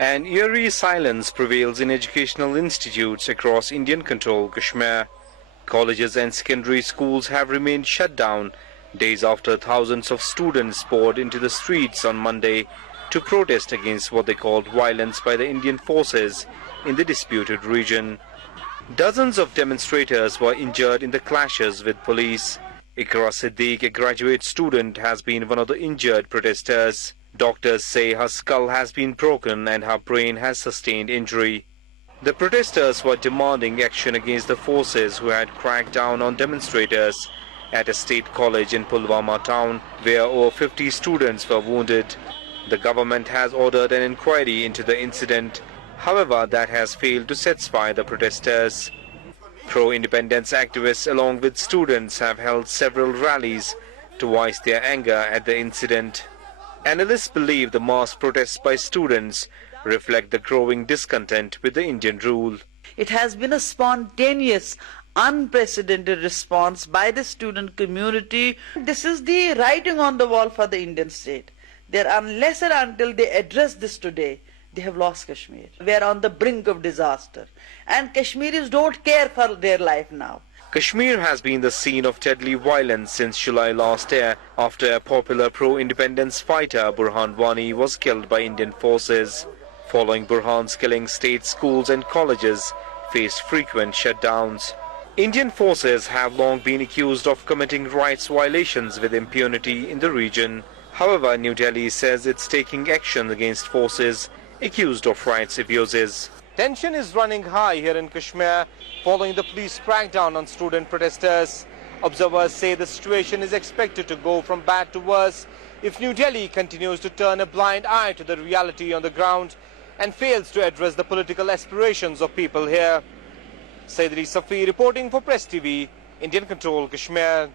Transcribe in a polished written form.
An eerie silence prevails in educational institutes across Indian-controlled Kashmir. Colleges and secondary schools have remained shut down days after thousands of students poured into the streets on Monday to protest against what they called violence by the Indian forces in the disputed region. Dozens of demonstrators were injured in the clashes with police. Ikra Siddiq, a graduate student, has been one of the injured protesters. Doctors say her skull has been broken and her brain has sustained injury. The protesters were demanding action against the forces who had cracked down on demonstrators at a state college in Pulwama town, where over 50 students were wounded. The government has ordered an inquiry into the incident. However, that has failed to satisfy the protesters. Pro-independence activists along with students have held several rallies to voice their anger at the incident. Analysts believe the mass protests by students reflect the growing discontent with the Indian rule. It has been a spontaneous, unprecedented response by the student community. This is the writing on the wall for the Indian state. Unless and until they address this today, they have lost Kashmir. We are on the brink of disaster. And Kashmiris don't care for their life now. Kashmir has been the scene of deadly violence since July last year, after a popular pro-independence fighter, Burhan Wani, was killed by Indian forces. Following Burhan's killing, state schools and colleges faced frequent shutdowns. Indian forces have long been accused of committing rights violations with impunity in the region. However, New Delhi says it's taking action against forces accused of rights abuses. Tension is running high here in Kashmir following the police crackdown on student protesters. Observers say the situation is expected to go from bad to worse if New Delhi continues to turn a blind eye to the reality on the ground and fails to address the political aspirations of people here. Saidri Safi reporting for Press TV, Indian Control, Kashmir.